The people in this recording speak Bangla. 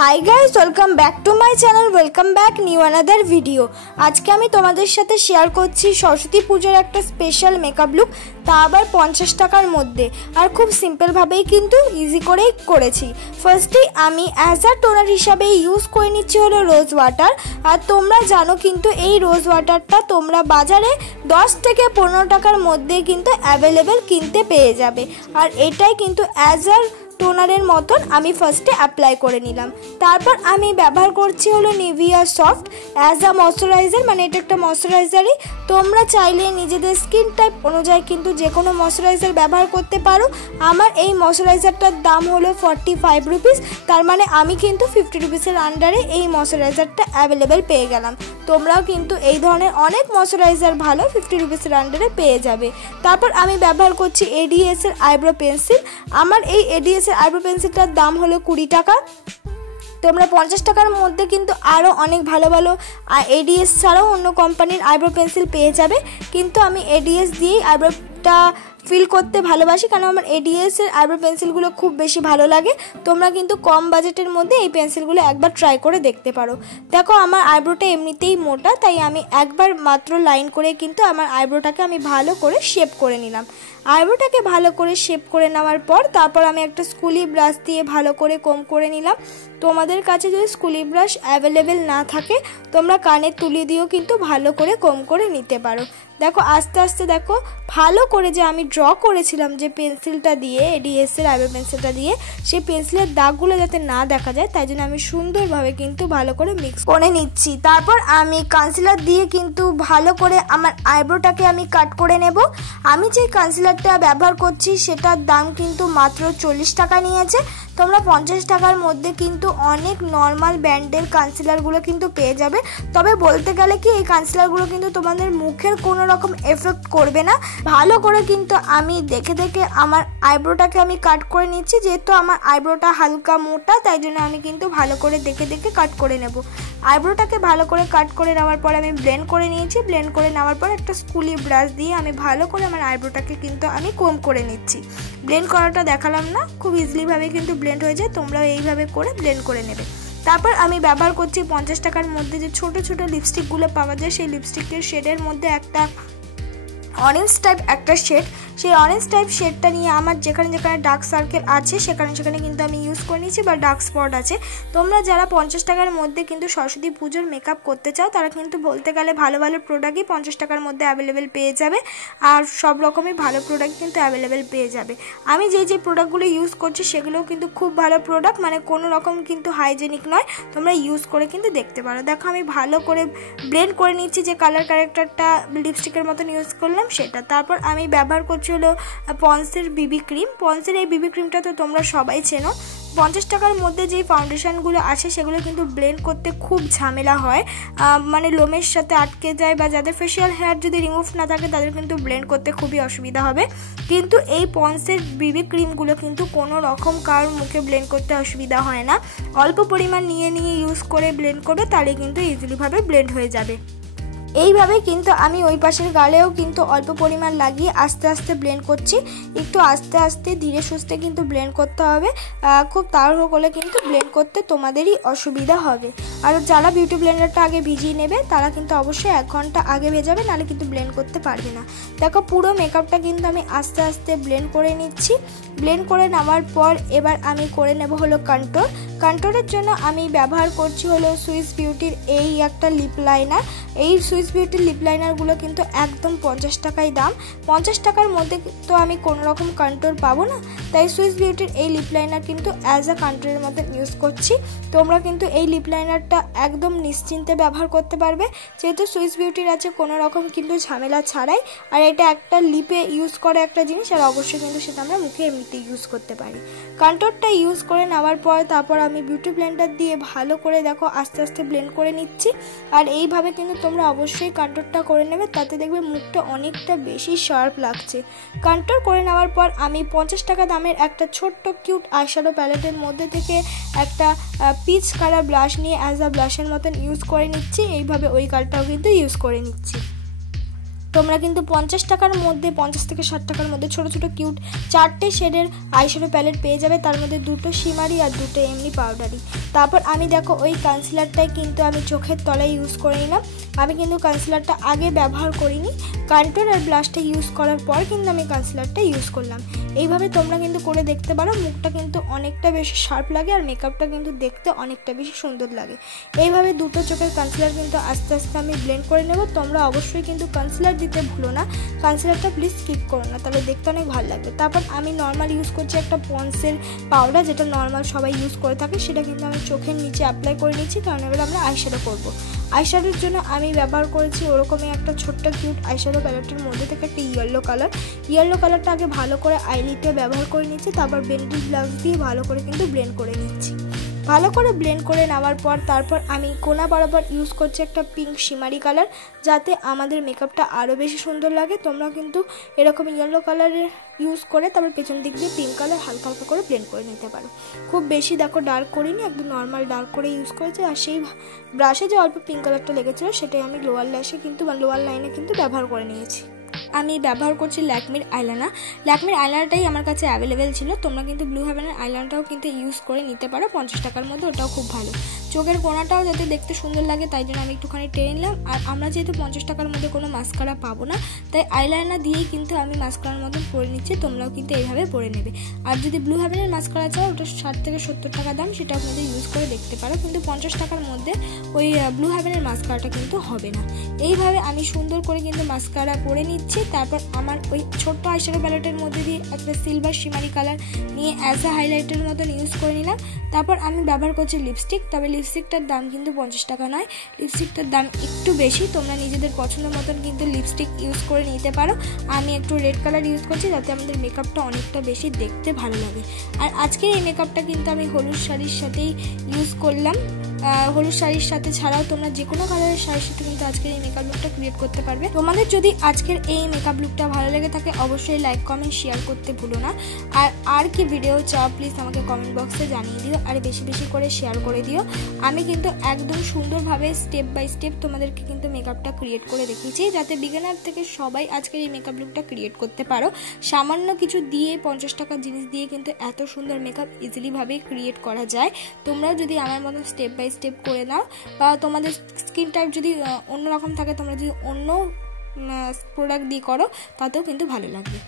Hi guys, welcome back to my channel. Welcome back new another video. আজকে আমি তোমাদের সাথে শেয়ার করছি সরস্বতী পুজোর একটা স্পেশাল মেকআপ লুক, তা আবার 50 টাকার মধ্যে, আর খুব সিম্পলভাবেই কিন্তু ইজি করেই করেছি। ফার্স্টেই আমি অ্যাজ আ টোনার হিসাবে ইউজ করে নিচ্ছি হলো রোজ ওয়াটার। আর তোমরা জানো কিন্তু এই রোজ ওয়াটারটা তোমরা বাজারে 10 থেকে 15 টাকার মধ্যে কিন্তু অ্যাভেলেবেল কিনতে পেয়ে যাবে। আর এটাই কিন্তু অ্যাজ আ টোনারের মতন আমি ফার্স্টে অ্যাপ্লাই করে নিলাম। তারপর আমি ব্যবহার করছি হলো Nivea soft as a moisturiser, মানে এটা একটা ময়শ্চারাইজারই। তোমরা চাইলে নিজেদের স্কিন টাইপ অনুযায়ী কিন্তু যে কোনো ময়শ্চারাইজার ব্যবহার করতে পারো। আমার এই ময়শ্চারাইজারটার দাম হলো 45 রুপিস, তার মানে আমি কিন্তু 50 রুপিসের আন্ডারে এই ময়শ্চারাইজারটা অ্যাভেলেবেল পেয়ে গেলাম। তোমরাও কিন্তু এই ধরনের অনেক ময়শ্চারাইজার ভালো 50 রুপিসের আন্ডারে পেয়ে যাবে। তারপর আমি ব্যবহার করছি এডিএস এর আইব্রো পেন্সিল। আমার এই এডিএস এর আইব্রো পেন্সিলটার দাম হলো 20 টাকা। তোমরা 50 টাকার মধ্যে কিন্তু আরও অনেক ভালো ভালো এডিএস ছাড়াও অন্য কোম্পানির আইব্রো পেন্সিল পেয়ে যাবে, কিন্তু আমি এডিএস দিয়েই আইব্রোটা ফিল করতে ভালোবাসি, কারণ আমার এডিএস এর আইব্রো পেন্সিলগুলো খুব বেশি ভালো লাগে। তোমরা কিন্তু কম বাজেটের মধ্যে এই পেন্সিলগুলো একবার ট্রাই করে দেখতে পারো। দেখো আমার আইব্রোটা এমনিতেই মোটা, তাই আমি একবার মাত্র লাইন করে কিন্তু আমার আইব্রোটাকে আমি ভালো করে শেপ করে নিলাম। আইব্রোটাকে ভালো করে শেপ করে নেওয়ার পর তারপর আমি একটা স্কুলি ব্রাশ দিয়ে ভালো করে কম করে নিলাম। তোমাদের কাছে যদি স্কুলি ব্রাশ অ্যাভেলেবেল না থাকে তোমরা কানের তুলি দিয়েও কিন্তু ভালো করে কম করে নিতে পারো। দেখো আস্তে আস্তে দেখো ভালো করে যে আমি ড্র করেছিলাম যে পেন্সিলটা দিয়ে, এডিএস এর আইব্রো পেন্সিলটা দিয়ে, সেই পেন্সিলের দাগগুলো যাতে না দেখা যায় তাই জন্য আমি সুন্দরভাবে কিন্তু ভালো করে মিক্স করে নিচ্ছি। তারপর আমি কনসিলার দিয়ে কিন্তু ভালো করে আমার আইব্রোটাকে আমি কাট করে নেব। আমি যে কনসিলারটা ব্যবহার করছি সেটার দাম কিন্তু মাত্র 40 টাকা নিয়েছে। তোমরা 50 টাকার মধ্যে কিন্তু অনেক নর্মাল ব্র্যান্ডের কনসিলারগুলো কিন্তু পেয়ে যাবে। তবে বলতে গেলে কি এই কনসিলারগুলো কিন্তু তোমাদের মুখের কোনো রকম এফেক্ট করবে না। ভালো করে কিন্তু আমি দেখে দেখে আমার আইব্রোটাকে আমি কাট করে নিচ্ছি, যেহেতু আমার আইব্রোটা হালকা মোটা তাই জন্য আমি কিন্তু ভালো করে দেখে দেখে কাট করে নেব। আইব্রোটাকে ভালো করে কাট করে নেওয়ার পর আমি ব্লেন্ড করে নিয়েছি। ব্লেন্ড করে নেওয়ার পর একটা স্কুলি ব্রাশ দিয়ে আমি ভালো করে আমার আইব্রোটাকে কিন্তু আমি কম করে নিচ্ছি। ব্লেন্ড করাটা দেখালাম না, খুব ইজিলিভাবে কিন্তু ব্লেন্ড হয়ে যায়, তোমরাও এইভাবে করে ব্লেন্ড করে নেবে। তারপর আমি ব্যবহার করছি 50 টাকার মধ্যে যে ছোট ছোট লিপস্টিকগুলো পাওয়া যায়, সেই লিপস্টিকের শেডের মধ্যে একটা অরেঞ্জ টাইপ একটা শেড। সেই অরেঞ্জ টাইপ শেডটা নিয়ে আমার যেখানে যেখানে ডার্ক সার্কেল আছে সেখানে সেখানে কিন্তু আমি ইউজ করে নিয়েছি, বা ডার্ক স্পট আছে। তোমরা যারা 50 টাকার মধ্যে কিন্তু সরস্বতী পুজোর মেকআপ করতে চাও তারা কিন্তু বলতে গেলে ভালো ভালো প্রোডাক্টই 50 টাকার মধ্যে অ্যাভেলেবেল পেয়ে যাবে, আর সব রকমই ভালো প্রোডাক্ট কিন্তু অ্যাভেলেবেল পেয়ে যাবে। আমি যে প্রোডাক্টগুলো ইউজ করছি সেগুলোও কিন্তু খুব ভালো প্রোডাক্ট, মানে কোনো রকম কিন্তু হাইজেনিক নয়। তোমরা ইউজ করে কিন্তু দেখতে পারো। দেখো আমি ভালো করে ব্লেন্ড করে নিচ্ছি যে কালার কারেক্টারটা লিপস্টিকের মতন ইউজ করলাম সেটা। তারপর আমি ব্যবহার করছি হলো পন্সের বিবি ক্রিম। পন্সের এই বিবি ক্রিমটা তো তোমরা সবাই চেনো। 50 টাকার মধ্যে যেই ফাউন্ডেশনগুলো আসে সেগুলো কিন্তু ব্লেন্ড করতে খুব ঝামেলা হয়, মানে লোমের সাথে আটকে যায়, বা যাদের ফেশিয়াল হেয়ার যদি রিমুভ না থাকে তাদের কিন্তু ব্লেন্ড করতে খুবই অসুবিধা হবে। কিন্তু এই পন্সের বিবি ক্রিমগুলো কিন্তু কোনো রকম কারোর মুখে ব্লেন্ড করতে অসুবিধা হয় না। অল্প পরিমাণ নিয়ে ইউজ করে ব্লেন্ড করবে, তাহলে কিন্তু ইজিলিভাবে ব্লেন্ড হয়ে যাবে। এইভাবে কিন্তু আমি ওই পাশের গালেও কিন্তু অল্প পরিমাণ লাগিয়ে আস্তে আস্তে ব্লেন্ড করছি। একটু আস্তে আস্তে ধীরে সুস্থে কিন্তু ব্লেন্ড করতে হবে, খুব তাড়াহুড়ো করলে কিন্তু ব্লেন্ড করতে তোমাদেরই অসুবিধা হবে। আর যারা বিউটি ব্লেন্ডারটা আগে ভিজিয়ে নেবে তারা কিন্তু অবশ্যই 1 ঘন্টা আগে ভেজাবে, নাহলে কিন্তু ব্লেন্ড করতে পারবে না। দেখো পুরো মেকআপটা কিন্তু আমি আস্তে আস্তে ব্লেন্ড করে নিচ্ছি। ব্লেন্ড করে নেওয়ার পর এবার আমি করে নেব হলো কন্ট্রোল। কন্ট্রোলের জন্য আমি ব্যবহার করছি হলো সুইস বিউটির এই একটা লিপ লাইনার। এই সুইস বিউটির লিপ লাইনারগুলো কিন্তু একদম 50 টাকাই দাম। 50 টাকার মধ্যে তো আমি কোনো রকম কন্ট্রোল পাবো না, তাই সুইস বিউটির এই লিপ লাইনার কিন্তু অ্যাজ আ কন্ট্রোলের মতো ইউজ করছি। তোমরা কিন্তু এই লিপ লাইনারটা একদম নিশ্চিন্তে ব্যবহার করতে পারবে, যেহেতু সুইস বিউটির আছে কোনো রকম কিন্তু ঝামেলা ছাড়াই। আর এটা একটা লিপে ইউজ করা একটা জিনিস, আর অবশ্যই কিন্তু সেটা আমরা মুখে এমনিতে ইউজ করতে পারি। কন্ট্রোলটা ইউজ করে নেওয়ার পর তারপর আমি বিউটি ব্লেন্ডার দিয়ে ভালো করে দেখো আস্তে আস্তে ব্লেন্ড করে নিচ্ছি। আর এইভাবে কিন্তু তোমরা অবশ্যই কন্ট্রোলটা করে নেবে, তাতে দেখবে মুখটা অনেকটা বেশি শার্প লাগছে। কন্ট্রোল করে নেওয়ার পর আমি 50 টাকা দামের একটা ছোট্ট কিউট আইশ্যাডো প্যালেটের মধ্যে থেকে একটা পিচ কালার ব্লাশ নিয়ে অ্যাজ আ ব্লাশের মতন ইউজ করে নিচ্ছি। এইভাবে ওই কালারটাও কিন্তু ইউজ করে নিচ্ছি। তোমরা কিন্তু 50 টাকার মধ্যে 50 থেকে 60 টাকার মধ্যে ছোট ছোট কিউট 4টে শেডের আইশ্যাডো প্যালেট পেয়ে যাবে, তার মধ্যে 2টো শিমারি আর 2টো এমনি পাউডারি। তারপর আমি দেখো ওই কনসিলারটাই কিন্তু আমি চোখের তলায় ইউজ করে নিলাম। আমি কিন্তু কনসিলারটা আগে ব্যবহার করিনি, কন্ট্যুর আর ব্লাশটা ইউজ করার পর কিন্তু আমি কনসিলারটা ইউজ করলাম। এইভাবে তোমরা কিন্তু করে দেখতে পারো, মুখটা কিন্তু অনেকটা বেশি শার্প লাগে আর মেকআপটা কিন্তু দেখতে অনেকটা বেশি সুন্দর লাগে। এইভাবে 2টো চোখের কনসিলার কিন্তু আস্তে আস্তে আমি ব্লেন্ড করে নেব। তোমরা অবশ্যই কিন্তু কনসিলার দিতে ভুলো না, কনসিলারটা প্লিজ স্কিপ করো না, তাহলে দেখতে অনেক ভালো লাগবে। তারপর আমি নর্মাল ইউজ করছি একটা পন্সের পাউডার, যেটা নর্মাল সবাই ইউজ করে থাকে, সেটা কিন্তু আমি চোখের নিচে অ্যাপ্লাই করে নিচ্ছি, কারণ এবার আমরা আইশ্যাডো করবো। আইশ্যাডোর জন্য আমি ব্যবহার করেছি ওরকমই একটা ছোট্ট কিউট আইশ্যাডো প্যালেটের মধ্যে থেকে একটা ইয়েলো কালার। ইয়েলো কালারটা আগে ভালো করে আইলিটে ব্যবহার করে নিচ্ছি, তারপর বেন্ডিল ব্লাউজ দিয়ে ভালো করে কিন্তু ব্লেন্ড করে নিচ্ছি। ভালো করে ব্লেন্ড করে নেওয়ার পর তারপর আমি কোনা বরাবর ইউজ করছি একটা পিঙ্ক শিমারি কালার, যাতে আমাদের মেকআপটা আরও বেশি সুন্দর লাগে। তোমরা কিন্তু এরকম ইয়েলো কালারের ইউজ করে তারপর পেছন দিক দিয়ে পিঙ্ক কালার হালকা হালকা করে ব্লেন্ড করে নিতে পারো। খুব বেশি দেখো ডার্ক করিনি, একদম নর্মাল ডার্ক করে ইউজ করেছি। আর সেই ব্রাশে যে অল্প পিঙ্ক কালারটা লেগেছিলো সেটাই আমি লোয়ার ল্যাশে কিন্তু বা লোয়ার লাইনে কিন্তু ব্যবহার করে নিয়েছি। আমি ব্যবহার করছি ল্যাকমির আইলাইনার। ল্যাকমির আইলাইনারটাই আমার কাছে অ্যাভেলেবেল ছিল। তোমরা কিন্তু ব্লু হেভেনের আইলাইনারটাও কিন্তু ইউজ করে নিতে পারো 50 টাকার মধ্যে, ওটাও খুব ভালো। চোখের কোণাটাও যাতে দেখতে সুন্দর লাগে তাই জন্য আমি একটুখানি টেনে নিলাম। আর আমরা যেহেতু 50 টাকার মধ্যে কোনো মাস্কারা পাবো না, তাই আইলাইনার দিয়েই কিন্তু আমি মাস্কারার মতন পরে নিচ্ছি। তোমরাও কিন্তু এইভাবে পরে নেবে। আর যদি ব্লু হেভেনের মাস্কারা চাও, ওটা 60 থেকে 70 টাকা দাম, সেটা আপনাদের ইউজ করে দেখতে পারো, কিন্তু 50 টাকার মধ্যে ওই ব্লু হেভেনের মাস্কারাটা কিন্তু হবে না। এইভাবে আমি সুন্দর করে কিন্তু মাস্কারা পরে নিচ্ছি। তারপর আমার ওই ছোট্ট আইশ্যাডো প্যালেটের মধ্যে দিয়ে একটা সিলভার শিমারি কালার নিয়ে অ্যাজ আ হাইলাইটের মতন ইউজ করে নিলাম। তারপর আমি ব্যবহার করছি লিপস্টিক। তবে লিপস্টিকটার দাম কিন্তু 50 টাকা নয়, লিপস্টিকটার দাম একটু বেশি। তোমরা নিজেদের পছন্দ মতন কিন্তু লিপস্টিক ইউজ করে নিতে পারো। আমি একটু রেড কালার ইউজ করছি যাতে আমাদের মেকআপটা অনেকটা বেশি দেখতে ভালো লাগে। আর আজকে এই মেকআপটা কিন্তু আমি হলুদ শাড়ির সাথেই ইউজ করলাম। হলুদ শাড়ির সাথে ছাড়াও তোমরা যে কোনো কালারের শাড়ির সাথে কিন্তু আজকের এই মেকআপ লুকটা ক্রিয়েট করতে পারবে। তোমাদের যদি আজকের এই মেকআপ লুকটা ভালো লেগে থাকে অবশ্যই লাইক কমেন্ট শেয়ার করতে ভুলো না। আর কি ভিডিও চাও প্লিজ আমাকে কমেন্ট বক্সে জানিয়ে দিও, আর বেশি বেশি করে শেয়ার করে দিও। আমি কিন্তু একদম সুন্দরভাবে স্টেপ বাই স্টেপ তোমাদেরকে কিন্তু মেকআপটা ক্রিয়েট করে দেখিয়েছি, যাতে বিগিনার থেকে সবাই আজকের এই মেকআপ লুকটা ক্রিয়েট করতে পারো। সামান্য কিছু দিয়ে 50 টাকার জিনিস দিয়ে কিন্তু এত সুন্দর মেকআপ ইজিলিভাবে ক্রিয়েট করা যায়। তোমরাও যদি আমার মতো স্টেপ বাই স্টেপ করে নাও, বা তোমাদের স্কিন টাইপ যদি অন্যরকম থাকে, তোমরা যদি অন্য প্রোডাক্ট দিয়ে করো, তাতেও কিন্তু ভালো লাগবে।